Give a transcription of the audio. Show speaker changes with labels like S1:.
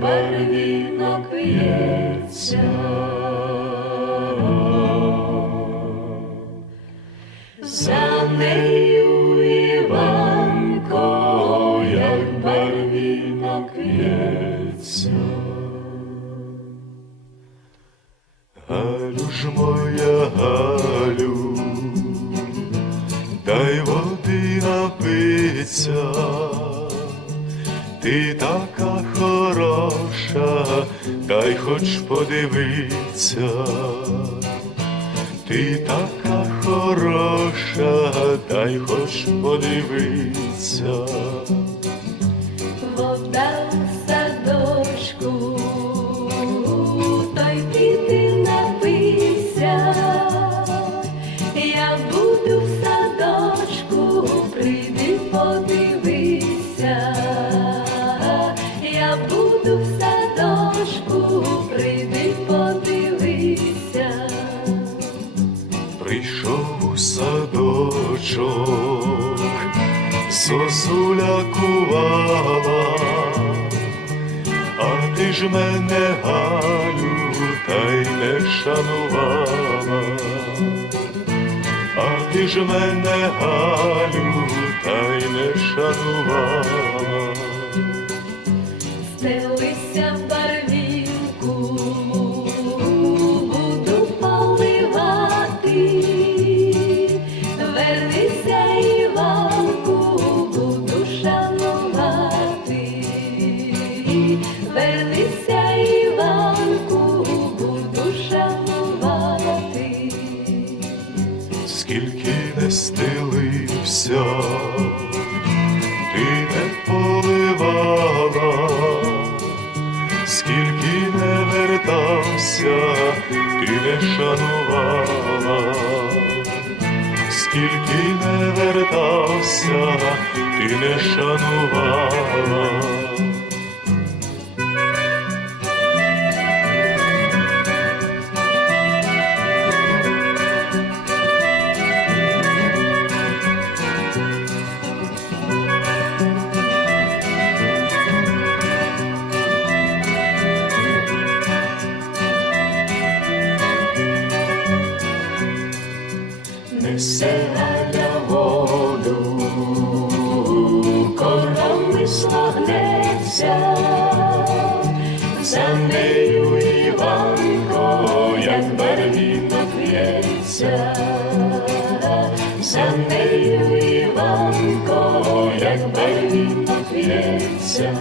S1: Барвінок п'ється. За нею в'ється. Галю ж моя Галю, дай води напиться, ти така хороша, дай хоч подивиться. Ти така хороша, дай хоч подивиться.
S2: Вода подивися, я буду в садочку, прийди подивися.
S1: Прийшов у садочок, сосуля кувала, а ти ж мене Галю, та й не шанувала, а ти ж мене Галю, та й не шанувала.
S2: Стелися в барвінку, буду поливати, вернися, Іванку, буду шанувати, вернися, Іванку, буду шанувати.
S1: скільки не стелився, ти не поливала, скільки не вертався, ти не шанувала, скільки не вертався, ти не шанувала. Несе Галя воду, коромисло гнеться, за нею Іванко, як барвінок в'ється, за нею Іванко, як барвінок в'ється.